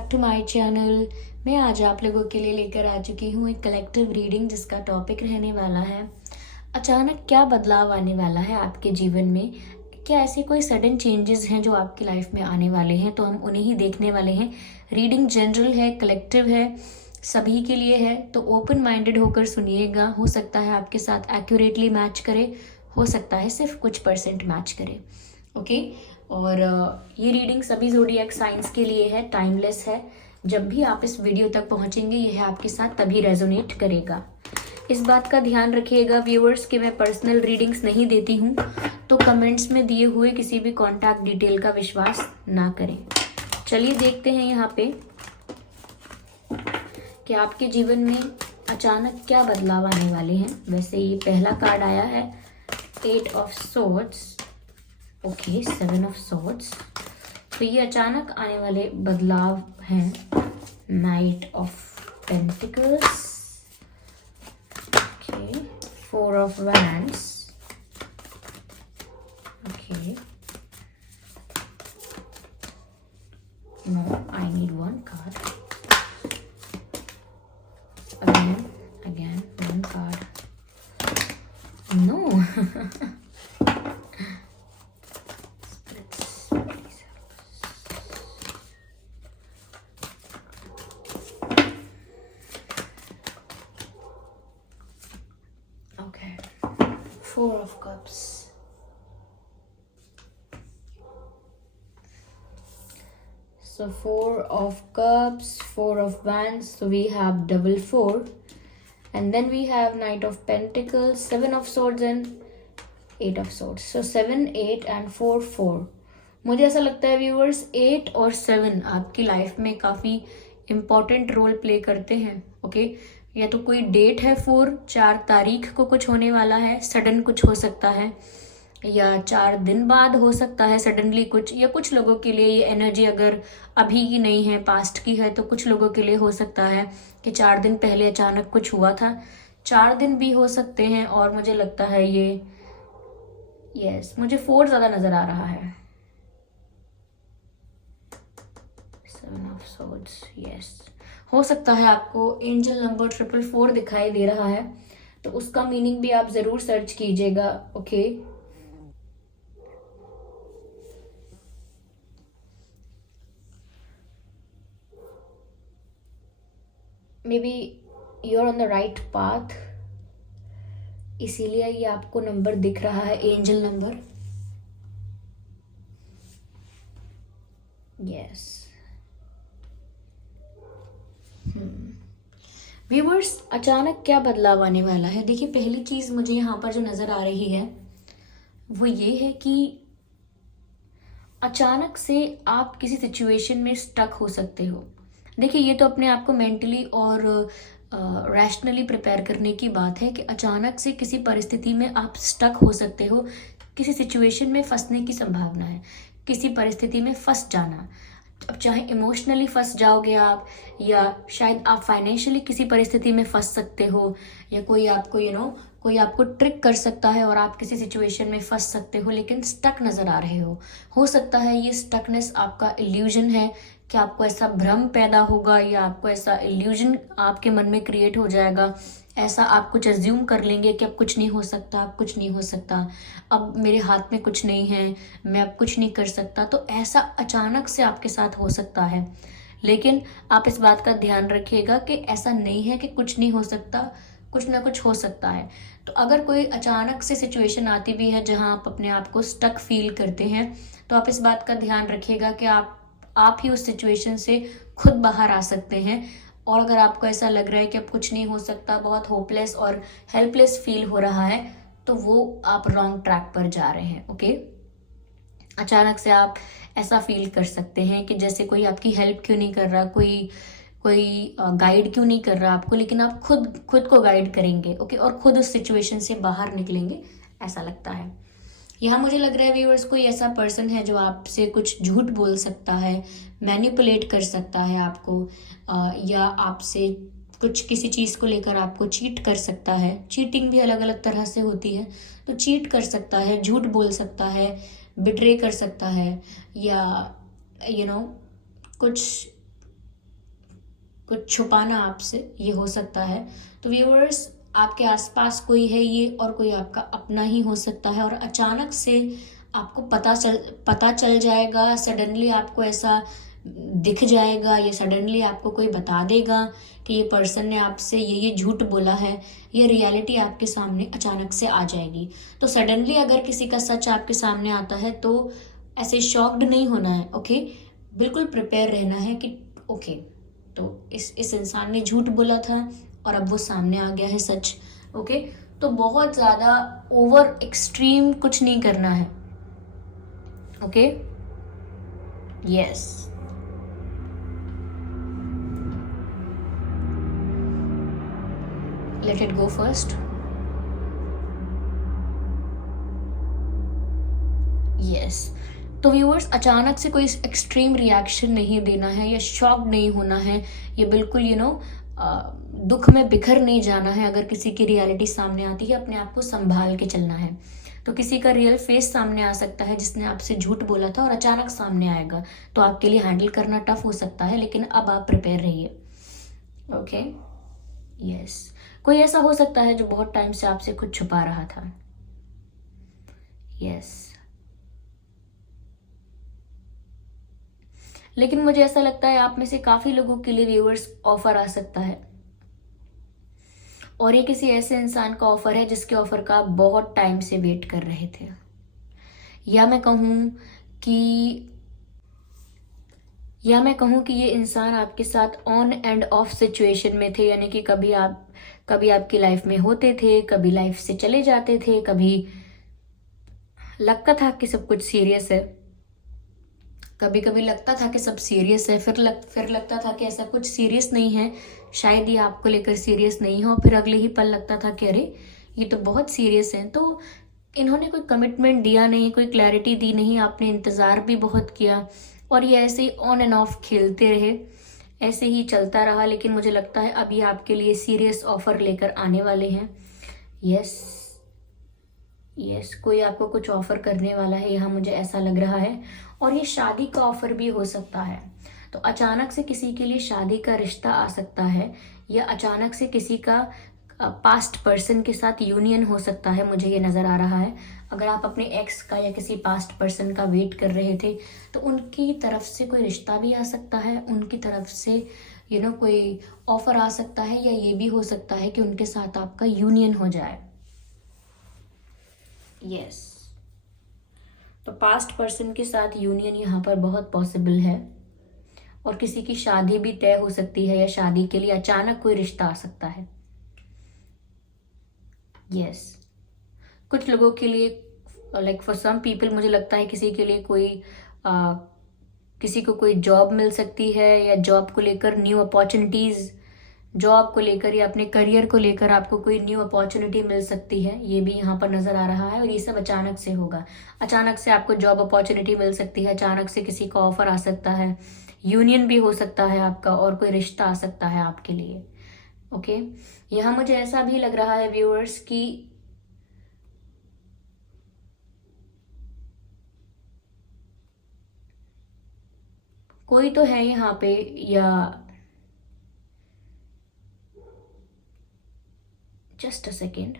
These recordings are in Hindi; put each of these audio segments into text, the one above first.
Back to my channel. मैं आज आप लोगों के लिए लेकर आ चुकी हूँ एक कलेक्टिव रीडिंग जिसका टॉपिक रहने वाला है अचानक क्या बदलाव आने वाला है आपके जीवन में। क्या ऐसे कोई सडन चेंजेस हैं जो आपकी लाइफ में आने वाले हैं, तो हम उन्हें ही देखने वाले हैं। रीडिंग जनरल है, कलेक्टिव है, सभी के लिए है, तो ओपन माइंडेड होकर सुनिएगा। हो सकता है आपके साथ एक्यूरेटली मैच करे, हो सकता है सिर्फ कुछ परसेंट मैच करे। ओके। और ये रीडिंग सभी ज़ोडिएक साइंस के लिए है, टाइमलेस है। जब भी आप इस वीडियो तक पहुंचेंगे यह आपके साथ तभी रेजोनेट करेगा। इस बात का ध्यान रखिएगा व्यूअर्स कि मैं पर्सनल रीडिंग्स नहीं देती हूँ, तो कमेंट्स में दिए हुए किसी भी कॉन्टैक्ट डिटेल का विश्वास ना करें। चलिए देखते हैं यहाँ पे कि आपके जीवन में अचानक क्या बदलाव आने वाले हैं। वैसे ये पहला कार्ड आया है 8 of swords, okay 7 of swords, तो ये अचानक आने वाले बदलाव हैं। Knight of pentacles, okay 4 of wands, okay no I need one card, again one card, no okay 4 of cups, so 4 of cups, 4 of wands, so we have double 4, and then we have Knight of Pentacles, 7 of Swords and 8 of Swords, so 7 8 and 4 4। मुझे ऐसा लगता है व्यूअर्स 8 और 7 आपकी लाइफ में काफ़ी इम्पॉर्टेंट रोल प्ले करते हैं। ओके, या तो कोई डेट है 4 तारीख को कुछ होने वाला है, सडन कुछ हो सकता है, या 4 दिन बाद हो सकता है सडनली कुछ, या कुछ लोगों के लिए ये एनर्जी अगर अभी की नहीं है पास्ट की है, तो कुछ लोगों के लिए हो सकता है कि 4 दिन पहले अचानक कुछ हुआ था। 4 दिन भी हो सकते हैं, और मुझे लगता है ये यस मुझे 4 ज़्यादा नज़र आ रहा है। 7 ऑफ सोर्ड्स, यस हो सकता है आपको एंजल नंबर 444 दिखाई दे रहा है, तो उसका मीनिंग भी आप ज़रूर सर्च कीजिएगा। Okay may be you are on the right path, इसीलिए ये आपको नंबर दिख रहा है, एंजल नंबर। यस व्यूवर्स, अचानक क्या बदलाव आने वाला है। देखिए पहली चीज मुझे यहाँ पर जो नजर आ रही है वो ये है कि अचानक से आप किसी सिचुएशन में स्टक हो सकते हो। देखिए ये तो अपने आप को मेंटली और रैशनली प्रिपेयर करने की बात है कि अचानक से किसी परिस्थिति में आप स्टक हो सकते हो, किसी सिचुएशन में फंसने की संभावना है, किसी परिस्थिति में फंस जाना। अब चाहे इमोशनली फंस जाओगे आप, या शायद आप फाइनेंशियली किसी परिस्थिति में फंस सकते हो, या कोई आपको कोई आपको ट्रिक कर सकता है और आप किसी सिचुएशन में फंस सकते हो, लेकिन स्टक नज़र आ रहे हो सकता है ये स्टकनेस आपका इल्यूजन है, कि आपको ऐसा भ्रम पैदा होगा, या आपको ऐसा इल्यूजन आपके मन में क्रिएट हो जाएगा, ऐसा आप कुछ अज्यूम कर लेंगे कि अब कुछ नहीं हो सकता, अब कुछ नहीं हो सकता, अब मेरे हाथ में कुछ नहीं है, मैं अब कुछ नहीं कर सकता। तो ऐसा अचानक से आपके साथ हो सकता है, लेकिन आप इस बात का ध्यान रखिएगा कि ऐसा नहीं है कि कुछ नहीं हो सकता, कुछ ना कुछ हो सकता है। तो अगर कोई अचानक से सिचुएशन आती भी है जहां आप अपने आप को स्टक फील करते हैं, तो आप इस बात का ध्यान रखिएगा कि आप ही उस सिचुएशन से खुद बाहर आ सकते हैं। और अगर आपको ऐसा लग रहा है कि अब कुछ नहीं हो सकता, बहुत होपलेस और हेल्पलेस फील हो रहा है, तो वो आप रॉन्ग ट्रैक पर जा रहे हैं। ओके, अचानक से आप ऐसा फील कर सकते हैं कि जैसे कोई आपकी हेल्प क्यों नहीं कर रहा, कोई गाइड क्यों नहीं कर रहा आपको, लेकिन आप खुद को गाइड करेंगे। ओके, और खुद उस सिचुएशन से बाहर निकलेंगे, ऐसा लगता है। यहाँ मुझे लग रहा है व्यूअर्स कोई ऐसा पर्सन है जो आपसे कुछ झूठ बोल सकता है, मैनिपुलेट कर सकता है आपको, या आपसे कुछ किसी चीज़ को लेकर आपको चीट कर सकता है। चीटिंग भी अलग अलग तरह से होती है, तो चीट कर सकता है, झूठ बोल सकता है, बिट्रे कर सकता है, या कुछ कुछ छुपाना आपसे, ये हो सकता है। तो व्यूअर्स, आपके आसपास कोई है ये, और कोई आपका अपना ही हो सकता है, और अचानक से आपको पता चल जाएगा, सडनली आपको ऐसा दिख जाएगा, या सडनली आपको कोई बता देगा कि ये पर्सन ने आपसे ये झूठ बोला है। ये रियलिटी आपके सामने अचानक से आ जाएगी। तो सडनली अगर किसी का सच आपके सामने आता है तो ऐसे शॉक्ड नहीं होना है, ओके। बिल्कुल प्रिपेयर रहना है कि ओके, तो इस इंसान ने झूठ बोला था और अब वो सामने आ गया है सच, ओके। तो बहुत ज़्यादा ओवर एक्सट्रीम कुछ नहीं करना है, okay. Yes, let it go first. Yes, तो व्यूअर्स, अचानक से कोई एक्सट्रीम रिएक्शन नहीं देना है, या शॉक नहीं होना है, ये बिल्कुल दुख में बिखर नहीं जाना है। अगर किसी की रियलिटी सामने आती है, अपने आप को संभाल के चलना है। तो किसी का रियल फेस सामने आ सकता है जिसने आपसे झूठ बोला था, और अचानक सामने आएगा, तो आपके लिए हैंडल करना टफ हो सकता है, लेकिन अब आप प्रिपेयर रहिए, ओके। यस, कोई ऐसा हो सकता है जो बहुत टाइम से आपसे कुछ छुपा रहा था। यस, लेकिन मुझे ऐसा लगता है आप में से काफी लोगों के लिए व्यूअर्स ऑफर आ सकता है, और ये किसी ऐसे इंसान का ऑफर है जिसके ऑफर का आप बहुत टाइम से वेट कर रहे थे। या मैं कहूँ कि ये इंसान आपके साथ ऑन एंड ऑफ सिचुएशन में थे, यानी कि कभी आपकी लाइफ में होते थे, कभी लाइफ से चले जाते थे, कभी लगता था कि सब कुछ सीरियस है, कभी कभी लगता था कि सब सीरियस है, फिर लगता था कि ऐसा कुछ सीरियस नहीं है, शायद ये आपको लेकर सीरियस नहीं हो, फिर अगले ही पल लगता था कि अरे ये तो बहुत सीरियस है। तो इन्होंने कोई कमिटमेंट दिया नहीं, कोई क्लैरिटी दी नहीं, आपने इंतज़ार भी बहुत किया, और ये ऐसे ही ऑन एंड ऑफ खेलते रहे, ऐसे ही चलता रहा। लेकिन मुझे लगता है अब ये आपके लिए सीरियस ऑफर लेकर आने वाले हैं। यस, कोई आपको कुछ ऑफर करने वाला है, यहाँ मुझे ऐसा लग रहा है, और ये शादी का ऑफर भी हो सकता है। तो अचानक से किसी के लिए शादी का रिश्ता आ सकता है, या अचानक से किसी का पास्ट पर्सन के साथ यूनियन हो सकता है, मुझे ये नज़र आ रहा है। अगर आप अपने एक्स का या किसी पास्ट पर्सन का वेट कर रहे थे, तो उनकी तरफ से कोई रिश्ता भी आ सकता है, उनकी तरफ से कोई ऑफर आ सकता है, या ये भी हो सकता है कि उनके साथ आपका यूनियन हो जाए। यस, तो पास्ट पर्सन के साथ यूनियन यहाँ पर बहुत पॉसिबल है, और किसी की शादी भी तय हो सकती है, या शादी के लिए अचानक कोई रिश्ता आ सकता है। यस, कुछ लोगों के लिए, लाइक फॉर सम पीपल, मुझे लगता है किसी के लिए किसी को कोई जॉब मिल सकती है, या जॉब को लेकर न्यू अपॉर्चुनिटीज़, जॉब को लेकर या अपने करियर को लेकर आपको कोई न्यू अपॉर्चुनिटी मिल सकती है, ये भी यहाँ पर नज़र आ रहा है। और ये सब अचानक से होगा, अचानक से आपको जॉब अपॉर्चुनिटी मिल सकती है, अचानक से किसी का ऑफर आ सकता है, यूनियन भी हो सकता है आपका, और कोई रिश्ता आ सकता है आपके लिए, ओके। यहाँ मुझे ऐसा भी लग रहा है व्यूअर्स कि कोई तो है यहाँ पे, या जस्ट अ सेकेंड,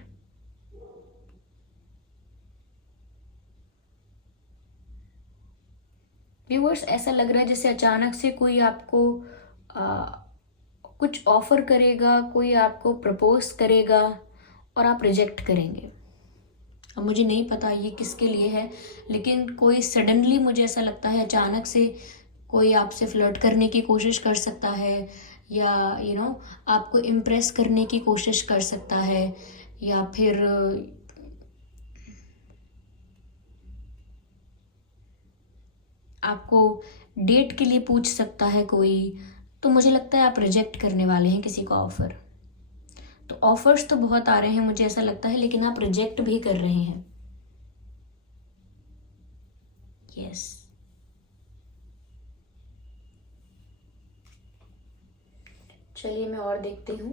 व्यूअर्स, ऐसा लग रहा है जैसे अचानक से कोई आपको कुछ ऑफर करेगा, कोई आपको प्रपोज करेगा, और आप रिजेक्ट करेंगे। अब मुझे नहीं पता ये किसके लिए है, लेकिन कोई सडनली, मुझे ऐसा लगता है अचानक से कोई आपसे फ्लर्ट करने की कोशिश कर सकता है, या आपको इम्प्रेस करने की कोशिश कर सकता है, या फिर आपको डेट के लिए पूछ सकता है कोई। तो मुझे लगता है आप रिजेक्ट करने वाले हैं किसी का ऑफर। तो ऑफर्स तो बहुत आ रहे हैं, मुझे ऐसा लगता है, लेकिन आप रिजेक्ट भी कर रहे हैं। यस, चलिए मैं और देखती हूँ।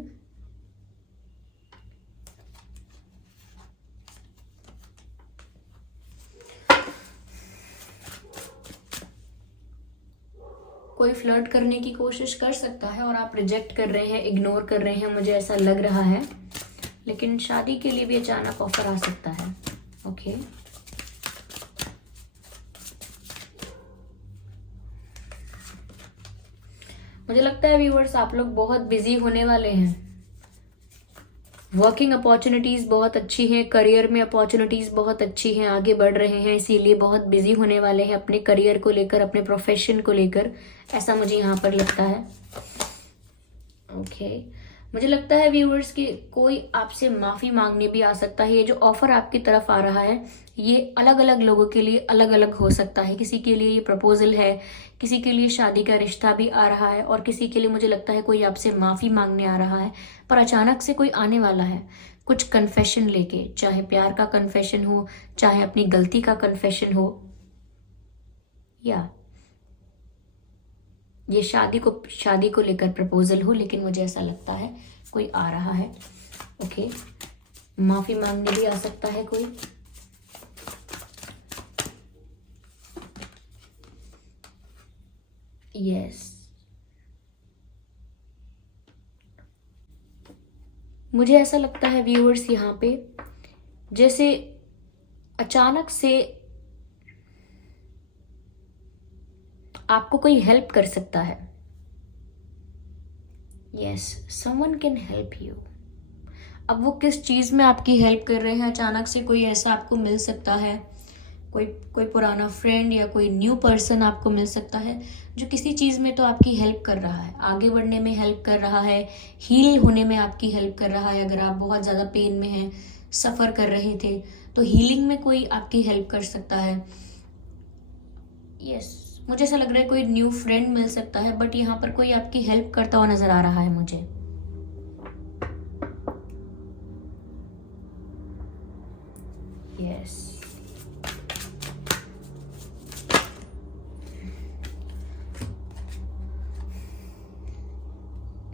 कोई फ्लर्ट करने की कोशिश कर सकता है और आप रिजेक्ट कर रहे हैं, इग्नोर कर रहे हैं, मुझे ऐसा लग रहा है। लेकिन शादी के लिए भी अचानक ऑफर आ सकता है। ओके, मुझे लगता है व्यूअर्स आप लोग बहुत बिजी होने वाले हैं। वर्किंग अपॉर्चुनिटीज बहुत अच्छी हैं, करियर में अपॉर्चुनिटीज बहुत अच्छी हैं, आगे बढ़ रहे हैं, इसीलिए बहुत बिजी होने वाले हैं अपने करियर को लेकर, अपने प्रोफेशन को लेकर, ऐसा मुझे यहाँ पर लगता है। ओके, मुझे लगता है व्यूअर्स कि कोई आपसे माफी मांगने भी आ सकता है। ये जो ऑफर आपकी तरफ आ रहा है ये अलग अलग लोगों के लिए अलग अलग हो सकता है। किसी के लिए ये प्रपोजल है, किसी के लिए शादी का रिश्ता भी आ रहा है, और किसी के लिए मुझे लगता है कोई आपसे माफी मांगने आ रहा है। पर अचानक से कोई आने वाला है कुछ कन्फेशन लेके, चाहे प्यार का कन्फेशन हो, चाहे अपनी गलती का कन्फेशन हो, या ये शादी को लेकर प्रपोजल हो। लेकिन मुझे ऐसा लगता है कोई आ रहा है। ओके, माफी मांगने भी आ सकता है कोई। यस, मुझे ऐसा लगता है व्यूअर्स यहाँ पे जैसे अचानक से आपको कोई हेल्प कर सकता है। Yes, someone can help you. अब वो किस चीज में आपकी हेल्प कर रहे हैं, अचानक से कोई ऐसा आपको मिल सकता है, कोई पुराना फ्रेंड या कोई न्यू पर्सन आपको मिल सकता है जो किसी चीज में तो आपकी हेल्प कर रहा है, आगे बढ़ने में हेल्प कर रहा है, हील होने में आपकी हेल्प कर रहा है। अगर आप बहुत ज्यादा पेन में हैं, सफर कर रहे थे, तो हीलिंग में कोई आपकी हेल्प कर सकता है। यस, मुझे ऐसा लग रहा है कोई न्यू फ्रेंड मिल सकता है, बट यहाँ पर कोई आपकी हेल्प करता हुआ नजर आ रहा है मुझे। यस,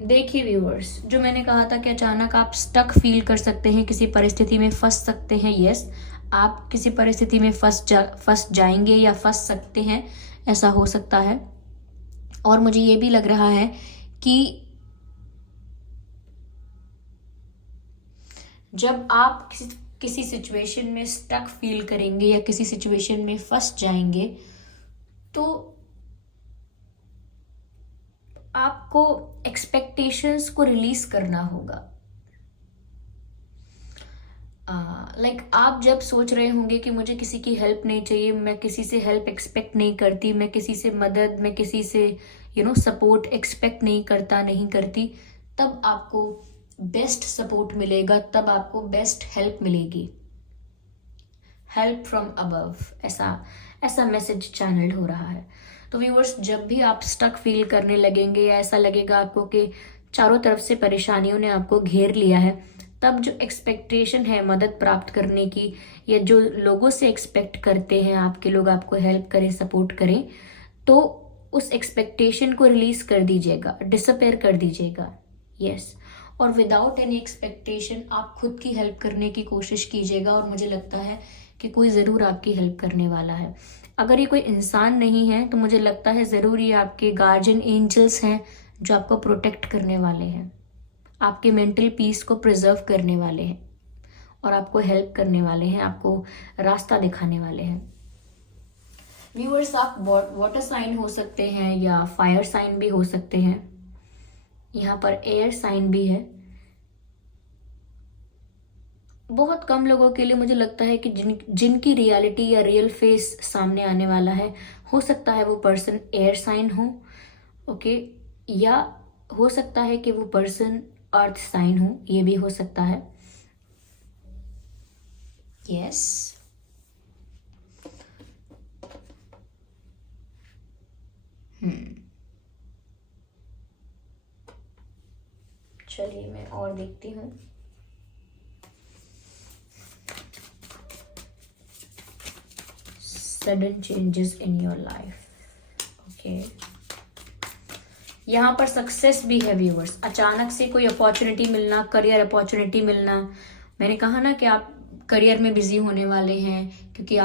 देखिए व्यूअर्स, जो मैंने कहा था कि अचानक आप स्टक फील कर सकते हैं, किसी परिस्थिति में फंस सकते हैं। यस, आप किसी परिस्थिति में फंस जाएंगे या फंस सकते हैं, ऐसा हो सकता है। और मुझे ये भी लग रहा है कि जब आप किसी सिचुएशन में स्टक फील करेंगे या किसी सिचुएशन में फंस जाएंगे, तो आपको एक्सपेक्टेशंस को रिलीज करना होगा। आप जब सोच रहे होंगे कि मुझे किसी की हेल्प नहीं चाहिए, मैं किसी से हेल्प एक्सपेक्ट नहीं करती, मैं किसी से मदद, मैं किसी से सपोर्ट एक्सपेक्ट नहीं करती, तब आपको बेस्ट सपोर्ट मिलेगा, तब आपको बेस्ट हेल्प मिलेगी। हेल्प फ्रॉम अबव, ऐसा मैसेज चैनल्ड हो रहा है। तो व्यूअर्स, जब भी आप स्टक फील करने लगेंगे या ऐसा लगेगा आपको कि चारों तरफ से परेशानियों ने आपको घेर लिया है, तब जो एक्सपेक्टेशन है मदद प्राप्त करने की, या जो लोगों से एक्सपेक्ट करते हैं आपके लोग आपको हेल्प करें, सपोर्ट करें, तो उस एक्सपेक्टेशन को रिलीज कर दीजिएगा, डिसअपेयर कर दीजिएगा। यस, और विदाउट एनी एक्सपेक्टेशन आप खुद की हेल्प करने की कोशिश कीजिएगा, और मुझे लगता है कि कोई ज़रूर आपकी हेल्प करने वाला है। अगर ये कोई इंसान नहीं है तो मुझे लगता है ज़रूर ये आपके गार्जियन एंजल्स हैं जो आपको प्रोटेक्ट करने वाले हैं, आपके मेंटल पीस को प्रिजर्व करने वाले हैं, और आपको हेल्प करने वाले हैं, आपको रास्ता दिखाने वाले हैं। व्यूअर्स, आप वाटर साइन हो सकते हैं या फायर साइन भी हो सकते हैं, यहाँ पर एयर साइन भी है। बहुत कम लोगों के लिए मुझे लगता है कि जिनकी रियलिटी या रियल फेस सामने आने वाला है, हो सकता है वो पर्सन एयर साइन हो, ओके, या हो सकता है कि वो पर्सन अर्थ साइन हो, ये भी हो सकता है। यस, चलिए मैं और देखती हूँ। Sudden changes in your life, okay. यहाँ पर सक्सेस भी है व्यूअर्स, अचानक से कोई अपॉर्चुनिटी मिलना, करियर अपॉर्चुनिटी मिलना। मैंने कहा ना कि आप करियर में बिजी होने वाले हैं, क्योंकि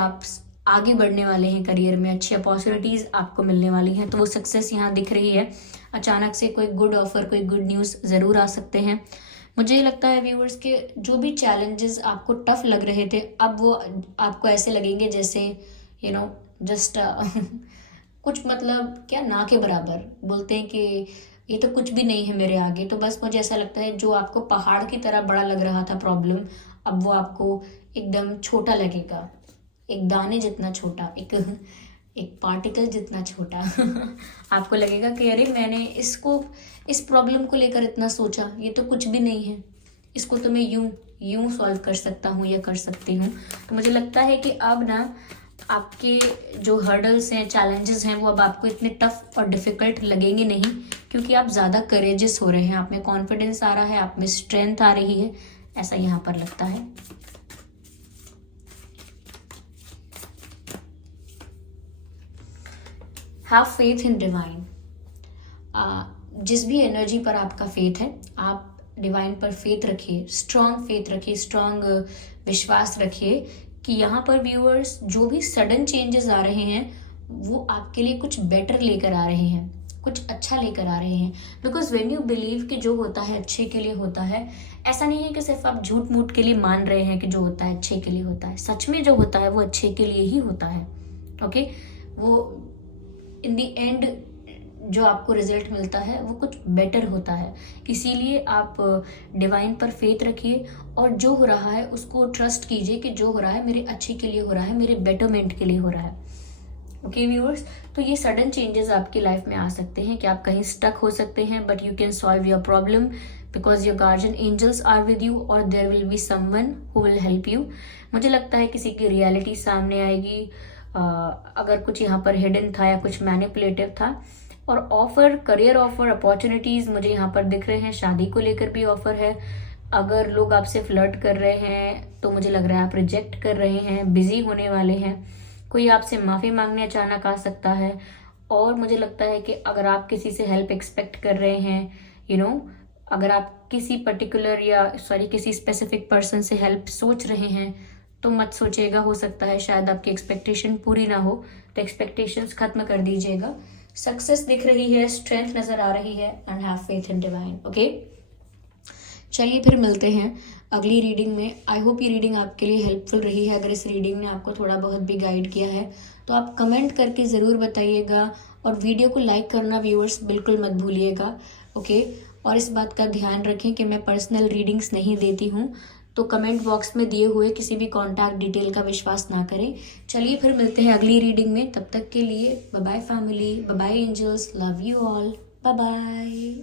आगे बढ़ने वाले हैं करियर में, अच्छी अपॉर्चुनिटीज़ आपको मिलने वाली हैं। तो वो सक्सेस यहाँ दिख रही है। अचानक से कोई गुड ऑफर, कोई गुड न्यूज़ ज़रूर आ सकते हैं। मुझे ये लगता है व्यूअर्स के जो भी चैलेंजेस आपको टफ लग रहे थे, अब वो आपको ऐसे लगेंगे जैसे जस्ट कुछ मतलब क्या, ना के बराबर। बोलते हैं कि ये तो कुछ भी नहीं है मेरे आगे। तो बस मुझे ऐसा लगता है जो आपको पहाड़ की तरह बड़ा लग रहा था प्रॉब्लम, अब वो आपको एकदम छोटा लगेगा, एक दाने जितना छोटा, एक पार्टिकल जितना छोटा। आपको लगेगा कि अरे मैंने इस प्रॉब्लम को लेकर इतना सोचा, ये तो कुछ भी नहीं है, इसको तो मैं यूं सॉल्व कर सकता हूँ या कर सकती हूँ। तो मुझे लगता है कि अब ना आपके जो हर्डल्स हैं, चैलेंजेस हैं, वो अब आपको इतने टफ और डिफिकल्ट लगेंगे नहीं, क्योंकि आप ज़्यादा करेजियस हो रहे हैं, आप में कॉन्फिडेंस आ रहा है, आप में स्ट्रेंथ आ रही है, ऐसा यहाँ पर लगता है। Have faith in divine. जिस भी एनर्जी पर आपका फेथ है, आप डिवाइन पर फेथ रखिए, स्ट्रांग फेथ रखिए, स्ट्रांग विश्वास रखिए कि यहाँ पर व्यूअर्स जो भी सडन चेंजेस आ रहे हैं वो आपके लिए कुछ बेटर लेकर आ रहे हैं, कुछ अच्छा लेकर आ रहे हैं। बिकॉज वेन यू बिलीव कि जो होता है अच्छे के लिए होता है, ऐसा नहीं है कि सिर्फ आप झूठ मूठ के लिए मान रहे हैं कि जो होता है अच्छे के लिए होता है। सच में जो होता है वो अच्छे के लिए ही होता है। ओके, वो इन द एंड जो आपको रिजल्ट मिलता है वो कुछ बेटर होता है। इसीलिए आप डिवाइन पर फेथ रखिए और जो हो रहा है उसको ट्रस्ट कीजिए कि जो हो रहा है मेरे अच्छे के लिए हो रहा है, मेरे बेटरमेंट के लिए हो रहा है। ओके व्यूअर्स, तो ये सडन चेंजेस आपकी लाइफ में आ सकते हैं कि आप कहीं स्टक हो सकते हैं, but you can solve your problem because your guardian angels are with you और there will be someone who will help you. मुझे लगता है किसी की रियलिटी सामने आएगी, अगर कुछ यहाँ पर हिडन था या कुछ मैनिपुलेटिव था। और ऑफर, करियर ऑफर, अपॉर्चुनिटीज मुझे यहाँ पर दिख रहे हैं, शादी को लेकर भी ऑफर है। अगर लोग आपसे फ्लर्ट कर रहे हैं तो मुझे लग रहा है आप रिजेक्ट कर रहे हैं, बिजी होने वाले हैं। कोई आपसे माफ़ी मांगने अचानक आ सकता है। और मुझे लगता है कि अगर आप किसी से हेल्प एक्सपेक्ट कर रहे हैं, अगर आप किसी पर्टिकुलर किसी स्पेसिफिक पर्सन से हेल्प सोच रहे हैं तो मत सोचिएगा, हो सकता है शायद आपकी एक्सपेक्टेशन पूरी ना हो, तो एक्सपेक्टेशंस खत्म कर दीजिएगा। सक्सेस दिख रही है, स्ट्रेंथ नजर आ रही है, and have faith in divine. Okay, चलिए फिर मिलते हैं अगली रीडिंग में। आई होप ये रीडिंग आपके लिए हेल्पफुल रही है। अगर इस रीडिंग ने आपको थोड़ा बहुत भी गाइड किया है तो आप कमेंट करके ज़रूर बताइएगा, और वीडियो को लाइक करना व्यूअर्स बिल्कुल मत भूलिएगा। ओके, और इस बात का ध्यान रखें कि मैं पर्सनल रीडिंग्स नहीं देती हूँ, तो कमेंट बॉक्स में दिए हुए किसी भी कॉन्टैक्ट डिटेल का विश्वास ना करें। चलिए फिर मिलते हैं अगली रीडिंग में, तब तक के लिए bye bye family, bye bye angels, love you all, bye bye.